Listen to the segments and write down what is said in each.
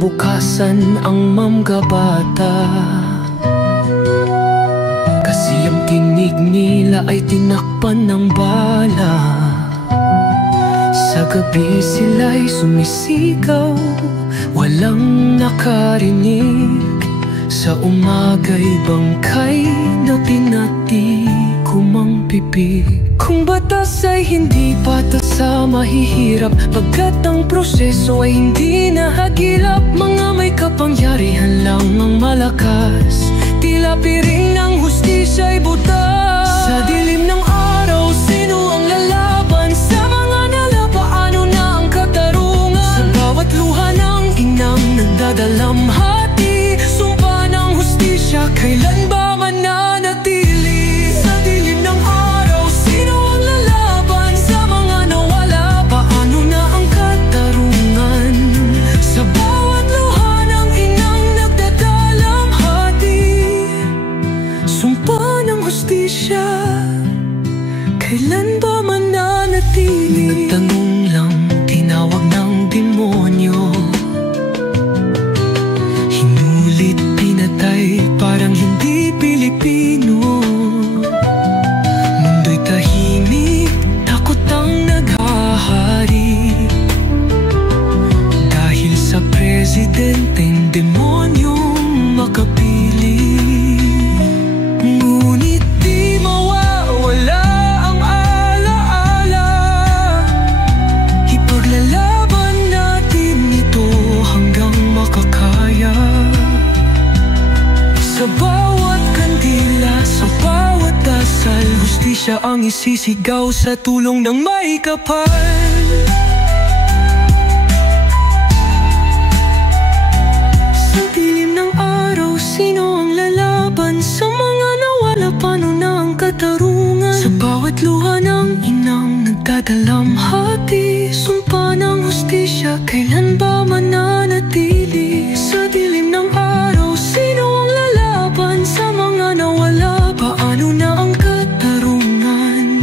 kinabukasan ang mamgabata. Kasi ang tinig nila ay tinakpan ng bala. Sa gabi sila'y sumisigaw, walang nakarinig. Sa umaga'y bangkay na tinatikom ang bibig. Kung batas ay hindi patas sa mahihirap, pagkat ang proseso ay hindi nahagilap. Mga may kapangyarihan lang ang malakas, tila piring ng hustisya ay butas. Sa dilim ng araw, sino ang lalaban? Sa mga nalapaano na ang katarungan. Sa bawat luha ng inang nagdadalamhati, sumpa ng hustisya, kailan ba mananatili? Sa dilim ng araw, sino ang lalaban? Sa mga nawala, paano na ang katarungan? Sa bawat luha ng inang nagdadalamhati, sumpa ng hustisya, kailan ba mananatili? Nagtanong lang, tinawag ng demonyo, hinulit, pinatay, parang hindi Pilipino. Mundo'y tahimik, takot ang naghahari, dahil sa presidenteng demonyong makapili. Ngunit di mawawala ang alaala, ipaglalaban natin ito hanggang makakaya. Sa bawat kandila, sa bawat dasal, hustisya ang isisigaw sa tulong ng may kapal. Sa dilim ng araw, sino ang lalaban? Sa mga nawala, paano na ang katarungan? Sa bawat luha ng inang nagdadalamhati, sumpa ng hustisya, kailan ba mananatili? Sa dilim ng araw, sino ang lalaban? Sa mga nawala, paano na ang katarungan?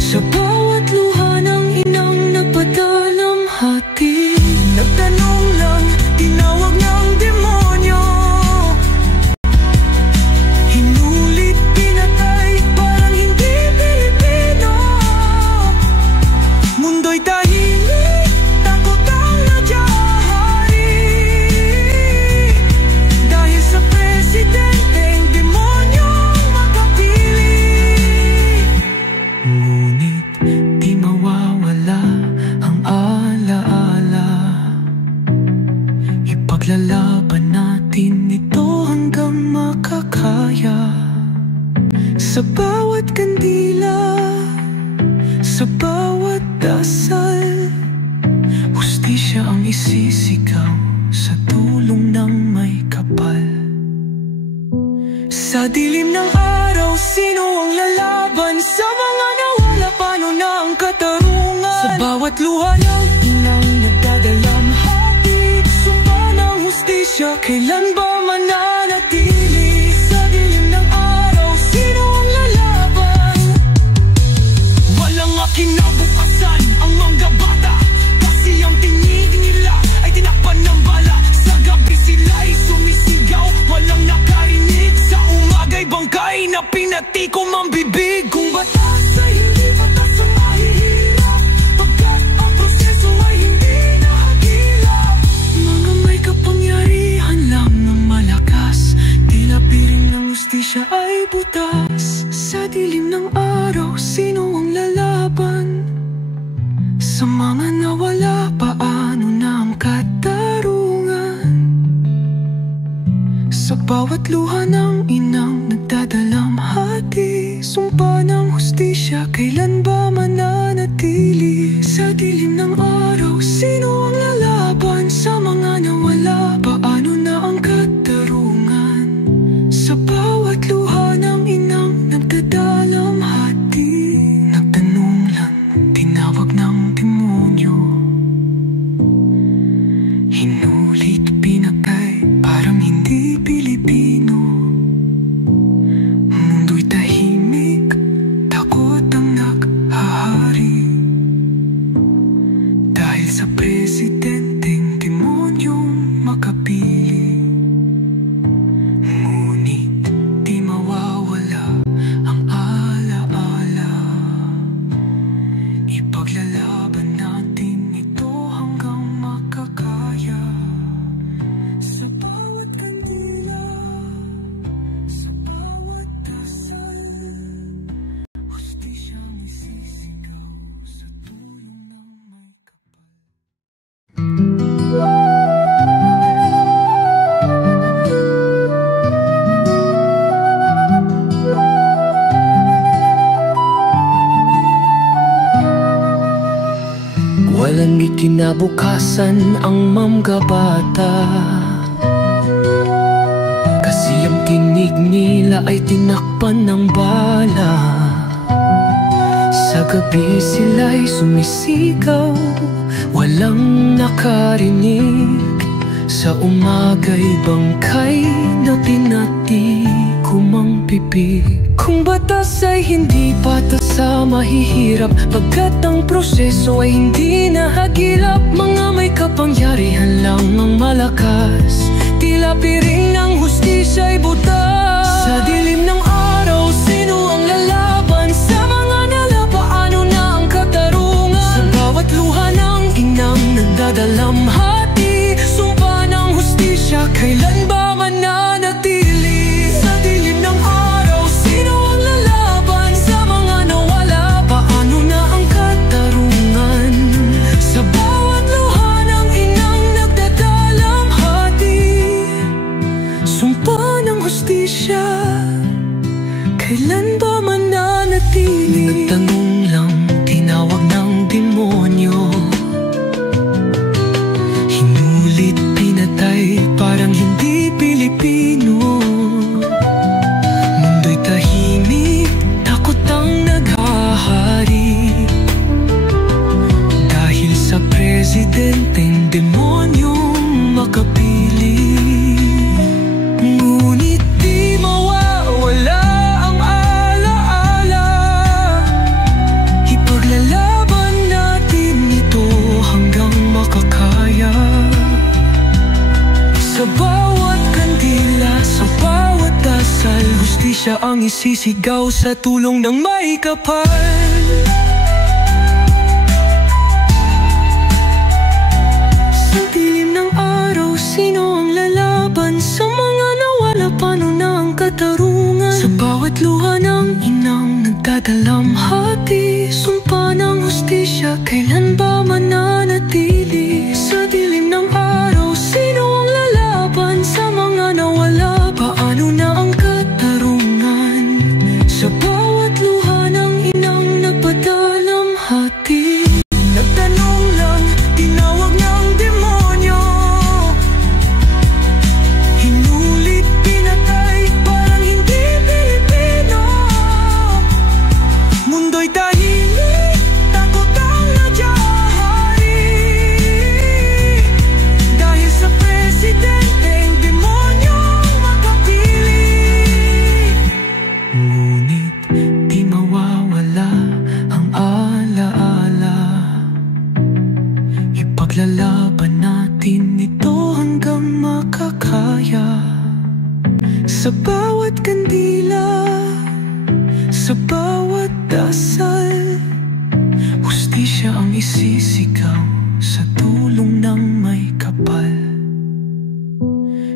Sa bawat luha ng inang nagdadalamhati, nagtanong lang, tinawag ng demonyo, hinulit, pinatay, parang hindi Pilipino. Mundo'y tahimik, takot ang naghahari, dahil sa presidenteng demonyong makapili. Ngunit di mawawala ang alaala, ipaglalaban natin ito hanggang makakaya. Sa bawat kandila, sa bawat dasal, hustisya ang isisigaw sa tulong ng may kapal. Sa dilim ng araw, sino ang lalaban? Sa mga nawala, paano na ang katarungan? Sa bawat luha ng inang nagdadalamhati, sumpa ng hustisya, kailan ba mananatili? Sa dilim ng araw, sino ang lalaban? Walang kinabukasan ang mga bata, kasi ang tinig nila ay tinakpan ng bala. Sa gabi sila'y sumisigaw, walang nakarinig. Sa umaga'y bangkay na pinatikom ang bibig. Kung batas ay hindi patas sa mahihirap, pagkat ang proseso ay hindi nahagilap. Mga may kapangyarihan lang ng malakas, tila piring ng hustisya ay butas. Sa dilim ng araw, sino ang lalaban? Sa mga nawala, paano na ang katarungan? Sa bawat luha ng inang nagdadalamhati, sumpa ng hustisya, kailan ba mananatili? Sa dilim ng araw, sino ang lalaban? Sa mga nawala, paano na ang katarungan? Sa bawat luha ng inang nagdadalamhati, nagtanong lang, tinawag ng demonyo, hinulit, pinatay, parang hindi Pilipino. Mundo'y tahimik, takot ang naghahari, makapili. Ngunit di mawawala ang alaala. Ipaglalaban natin ito hanggang makakaya. Sa bawat kandila, sa bawat dasal, hustisyang isisigaw sa tulong ng may kapal. Walang ikinabukasan ang mamgabata, kasi ang tinig nila ay tinakpan ng bala. Sa gabi sila'y sumisigaw, walang nakarinig. Sa umaga'y bangkay na tinatikom ang bibig. Kung batas ay hindi patas sa mahihirap, pagkat ang proseso ay hindi nahagilap. Mga may kapangyarihan lang ang malakas, tila piring ng hustisya ay butas. Sa dilim ng araw, sino ang lalaban? Sa mga nalapaano na ang katarungan. Sa bawat luha ng inang nagdadalamhati, sumpa ng hustisya, kailan ba mananatili? Sa dilim ng araw, sino ang lalaban? Sa mga nawala, paano na ang katarungan? Sa bawat luha ng inang nagdadalamhati, sumpa ng hustisya, kailan ba mananatili? Nagtanong lang, tinawag ng demonyo, hinulit, pinatay, parang hindi Pilipino. Mundo'y tahimik, takot ang naghahari, dahil sa presidenteng demonyong makapili. Ngunit di mawawala ang alaala, ipaglalaban natin ito hanggang makakaya. Sa bawat kandila, sa bawat dasal, hustisya ang isisigaw sa tulong ng may kapal. Sa dilim ng araw, sino ang lalaban? Sa mga nawala, paano na ang katarungan? Sa bawat luha ng inang nagdadalamhati, sumpa ng hustisya, kailan ba mananatili? Sa dilim ng araw, sino ang lalaban? Sa mga nawala, paano na ang katarungan? Sa bawat luha ng inang nagdadalamhati, nagtanong lang, tinawag ng demonyo, hinulit, pinatay, parang hindi Pilipino. Mundo'y tahimik, takot ang naghahari, dahil sa presidenteng demonyong makapili. Ngunit di mawawala ang alaala, ipaglalaban natin ito hanggang makakaya. Sa bawat kandila, sa bawat dasal, hustisya ang isisigaw sa tulong ng may kapal.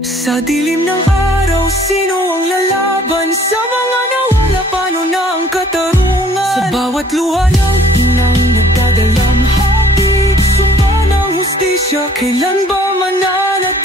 Sa dilim ng araw, sino ang lalaban? Sa mga nawala, paano na ang katarungan? Sa bawat luha ng inang nagdadalamhati, sumpa ng hustisya, kailan ba mananatili?